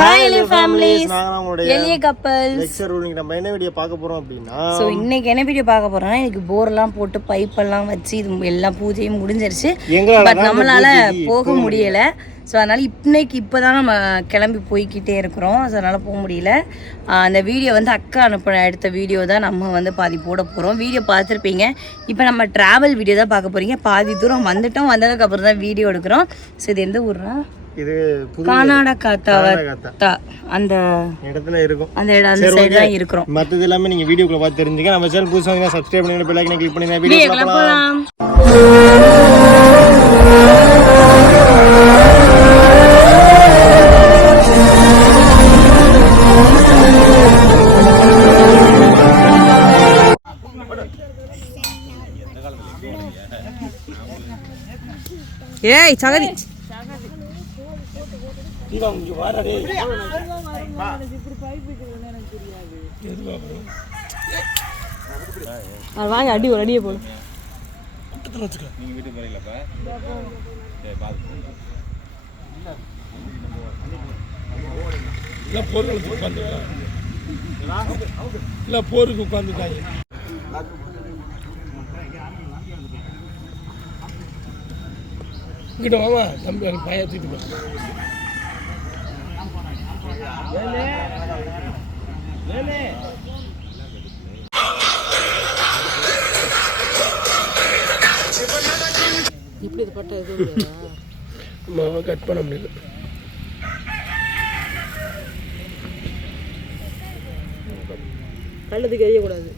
Hi எலிய families நாங்க நம்மளுடைய எளிய கப்பல்ஸ் லெக்சர் இன்னைக்கு நம்ம என்ன வீடியோ பார்க்க போறோம் அப்படின்னா ஸோ இன்னைக்கு என்ன வீடியோ பார்க்க போறோம்னா எனக்கு போர்லாம் போட்டு பைப்பெல்லாம் வச்சு இது எல்லா பூஜையும் முடிஞ்சிருச்சு. பட் நம்மளால போக முடியல. ஸோ அதனால இன்னைக்கு இப்போ தான் நம்ம கிளம்பி போய்க்கிட்டே இருக்கிறோம். ஸோ அதனால் போக முடியல. அந்த வீடியோ வந்து அக்கா அனுப்பின எடுத்த வீடியோ தான் நம்ம வந்து பாதி போட போகிறோம் வீடியோ பார்த்துருப்பீங்க. இப்போ நம்ம ட்ராவல் வீடியோ தான் பார்க்க போகிறீங்க பாதி தூரம் வந்துட்டோம். வந்ததுக்கு அப்புறம் தான் வீடியோ எடுக்கிறோம். ஸோ இது எந்த ஊர்னா இது கானாடா காத்தா அந்த இடத்துல இருக்கும். அந்த இடம் அந்த சைடு தான் இருக்கிறோம். மற்றது எல்லாமே நீங்க வீடியோக்குள்ள பார்த்து தெரிஞ்சுக்க. நம்ம சேனல் புதுசாக வந்து சப்ஸ்கிரைப் பண்ணி பெல் ஐக்கனை கிளிக் பண்ணி வீடியோ வீடியோக்குள்ள போகலாம் ஏய் சகதி. வாங்க அடி ஒரு அடியை போடு. இல்லை போர்களுக்கு உட்காந்துருக்காங்க இல்லை போருக்கு உட்காந்துருக்காங்க இங்கிட்ட வாமா தம்பி எனக்கு பையன் தூக்கிட்டு போ இப்படி இது பட்ட இது நம்ம கட் பண்ண முடியல. கள்ளத்துக்கு எரியக்கூடாது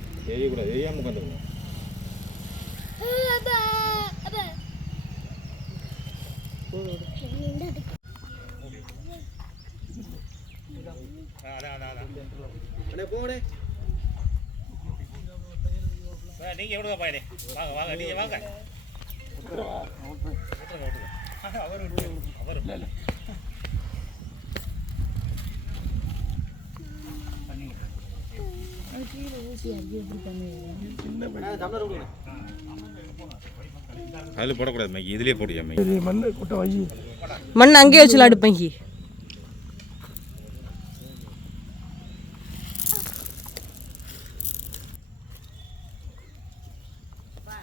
நீங்க எவ்வளோ பாயனே வாங்க வாங்க நீங்க வாங்க. அதில் போடக்கூடாது மைக்கு. இதுலேயே போடுயா மைக் இது மண்ணை கொட்ட வை மண் அங்கேயே வச்சு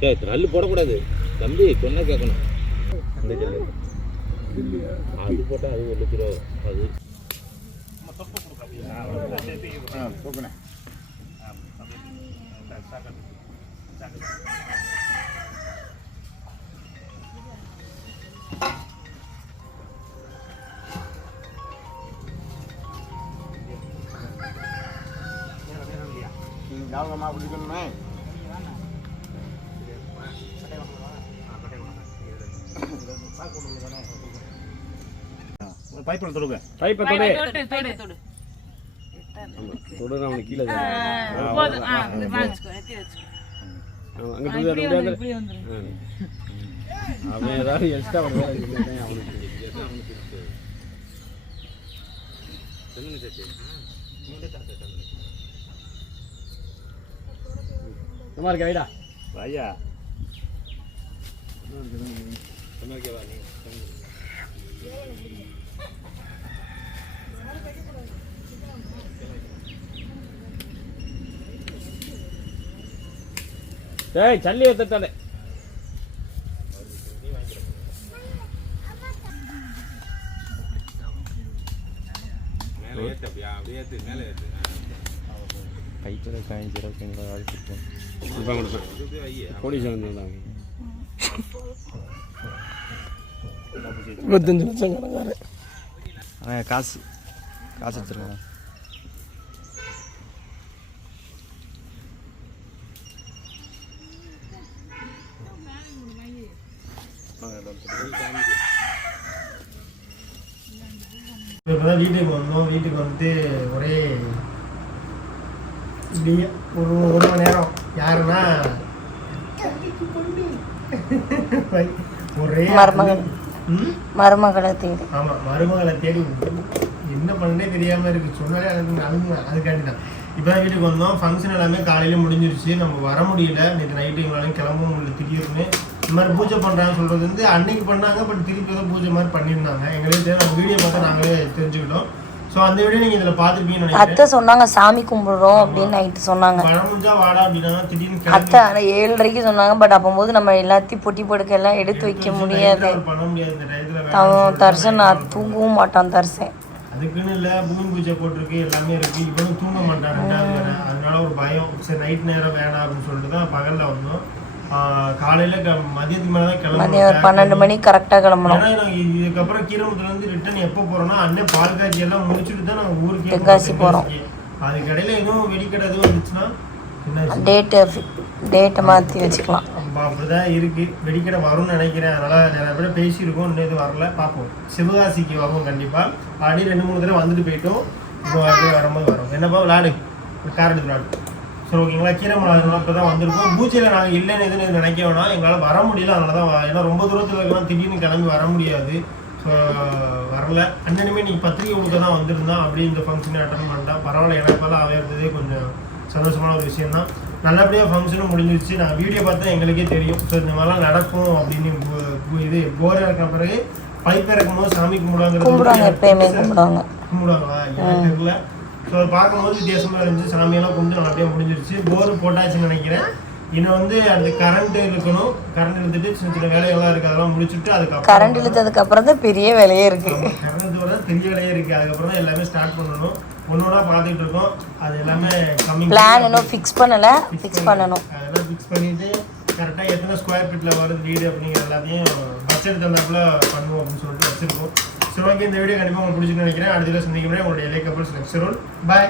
இப்படி நல்லு போடக்கூடாது. தம்பி சொன்னா கேட்கணும். இந்த ஜல்லு. அது போட்டால் அது ஒரு லட்ச ரூபா அது பைப்பில் தொடுங்க. பைப்பை தொடு. தொடர் அவனுக்கு கீழே அவன் ஏதாவது எக்ஸ்ட்ரா அவனுக்கு. சும்மா இருக்க வைடா ஐயா டேய் சல்லி ஏத்தாலே ஏற்று மேலே ஏற்று கைத்தில் காய்ஞ்சி இருபத்தஞ்சு கொடுப்பேன் கோடீஸ்வரன் தான் இருபத்தஞ்சு லட்சம் கணக்காரன் அவன் காசு காசு வச்சுருக்கான் இப்போதான் வீட்டுக்கு வந்தோம். வீட்டுக்கு வந்து ஒரே இப்படி ஒரு ஒரு மணி நேரம். யாருன்னா? ஒரே மருமகள். மருமகளை தேடி. ஆமா மருமகளை தேடி. என்ன பண்ணே தெரியாம இருக்கு. சொன்னாலே எனக்கு அழுங்க அதுக்காண்டி தான் இப்பதான் வீட்டுக்கு வந்தோம். ஃபங்க்ஷன் எல்லாமே காலையில முடிஞ்சிருச்சு. நம்ம வர முடியல. நேற்று நைட்டு எங்களாலும் கிளம்பவும் முடியல. திடீர்னு இந்த மாதிரி பூஜை பண்றாங்க சொல்றது வந்து அன்னைக்கு பண்ணாங்க பட் திருப்பி ஏதோ பூஜை மாதிரி பண்ணியிருந்தாங்க. எங்களே தெரியும் வீடியோ பார்த்தா நாங்களே தெரிஞ்சுக்கிட்டோம். ஸோ அந்த வீடியோ நீங்க இதுல பாத்துருப்பீங்கன்னு நினைக்கிறேன். அத்தை சொன்னாங்க சாமி கும்பிடுறோம் அப்படின்னு நைட்டு சொன்னாங்க. முடிஞ்சா வாடா அப்படின்னா திடீர்னு அத்தை ஏழரைக்கு சொன்னாங்க பட் அப்போது நம்ம எல்லாத்தையும் பொட்டி படுக்க எல்லாம் எடுத்து வைக்க முடியாது. தர்சன் நான் தூங்கவும் மாட்டான் தர்சன். அதுக்குன்னு இல்லை பூமி பூஜை போட்டிருக்கு எல்லாமே இருக்கு. இவனும் தூங்க மாட்டான் ரெண்டாவது அதனால ஒரு பயம். சரி நைட் நேரம் வேணாம் அப்படின்னு சொல்லிட்டு தான் பகல்ல வந்தோம். காலையில மதியத்துக்கு மேல தான் மதியம் ஒரு கிளம்பணும். பன்னெண்டு மணிக்கு கரெக்டாக கிளம்பணும். ஏன்னா நாங்க இதுக்கப்புறம் கீரமத்துல இருந்து ரிட்டர்ன் எப்போ போறோம்னா அண்ணன் பால் காட்சி எல்லாம் முடிச்சுட்டு தான் நாங்க ஊருக்கே தென்காசி போறோம். அதுக்கடையில எதுவும் வெடிக்கடை எதுவும் வந்துச்சுன்னா டேட்டு டேட்டை மாற்றி வச்சுக்கலாம். அப்ப அப்படிதான் இருக்கு. வெடிக்கடை வரும்னு நினைக்கிறேன். அதனால நிறைய பேர் பேசியிருக்கோம். இன்னும் இது வரல. பார்ப்போம். சிவகாசிக்கு வரும் கண்டிப்பா. ஆல்ரெடி ரெண்டு மூணு தடவை வந்துட்டு போயிட்டோம். இப்போ வரும்போது வரும். என்னப்பா விளாடு? கார் எடுத்து விளாடு சரி ஓகேங்களா கீரமலை இப்போ தான் வந்திருக்கோம். பூச்சியில் நாங்கள் இல்லைன்னு எதுன்னு நினைக்க வேணாம். எங்களால் வர முடியல. அதனால தான் ஏன்னா ரொம்ப தூரத்தில் இருக்கலாம் திடீர்னு கிளம்பி வர முடியாது. ஸோ வரல. அண்ணனுமே நீ பத்திரிக்கை கொடுக்க தான் வந்திருந்தான் அப்படியே இந்த ஃபங்க்ஷனை அட்டன் பண்ணிட்டான் பரவாயில்ல எனக்கு அவன் இருந்ததே கொஞ்சம் சந்தோஷமான ஒரு விஷயம் தான். நல்லபடியாக ஃபங்க்ஷனும் முடிஞ்சிருச்சு. நான் வீடியோ பார்த்தா எங்களுக்கே தெரியும். ஸோ இந்த மாதிரிலாம் நடக்கும் அப்படின்னு இது போர் இறக்கின பிறகு பைப் இறக்கும் போது சாமி கும்பிடுவாங்கிறது கும்பிடுவாங்க வந்து எப்பயுமே கும்பிடுவாங்க. கும்பிடுவாங்களா? எனக்கு தெரியல. ஸோ பார்க்கும்போது வித்தியாசமாக இருந்துச்சு. சாமியெல்லாம் கும்பிட்டு நல்லபடியாக முடிஞ்சிருச்சு. போர் போட்டாச்சுன்னு நினைக்கிறேன். இன்னும் வந்து அடுத்து கரண்ட் இருக்கணும். கரண்ட் எடுத்துட்டு சின்ன சின்ன வேலைகள்லாம் இருக்குது அதெல்லாம் முடிச்சுட்டு அதுக்கப்புறம் கரண்ட் இழுத்ததுக்கு அப்புறம் தான் பெரிய வேலையே இருக்கு. கரண்டோட பெரிய வேலையே இருக்குது அதுக்கப்புறம் தான் எல்லாமே ஸ்டார்ட் பண்ணணும். ஒன்னொன்னா பார்த்துட்டு இருக்கோம். அது எல்லாமே கம்மிங் பிளான் இன்னும் ஃபிக்ஸ் பண்ணலை. ஃபிக்ஸ் பண்ணணும். அதெல்லாம் ஃபிக்ஸ் பண்ணிட்டு கரெக்டாக எத்தனை ஸ்கொயர் ஃபீட்டில் வருது வீடு அப்படிங்கிற எல்லாத்தையும் பட்ஜெட் தந்தாப்புல பண்ணுவோம் அப்படின்னு சொல்லிட்டு வச்சிருக்கோம். ஸோ ஓகே இந்த வீடியோ கண்டிப்பாக உங்களுக்கு பிடிச்சின்னு நினைக்கிறேன். அடுத்த சந்திக்கிறேன் உங்களுடைய இலை கப்பல்ஸ் லெக்சரோல் பாய்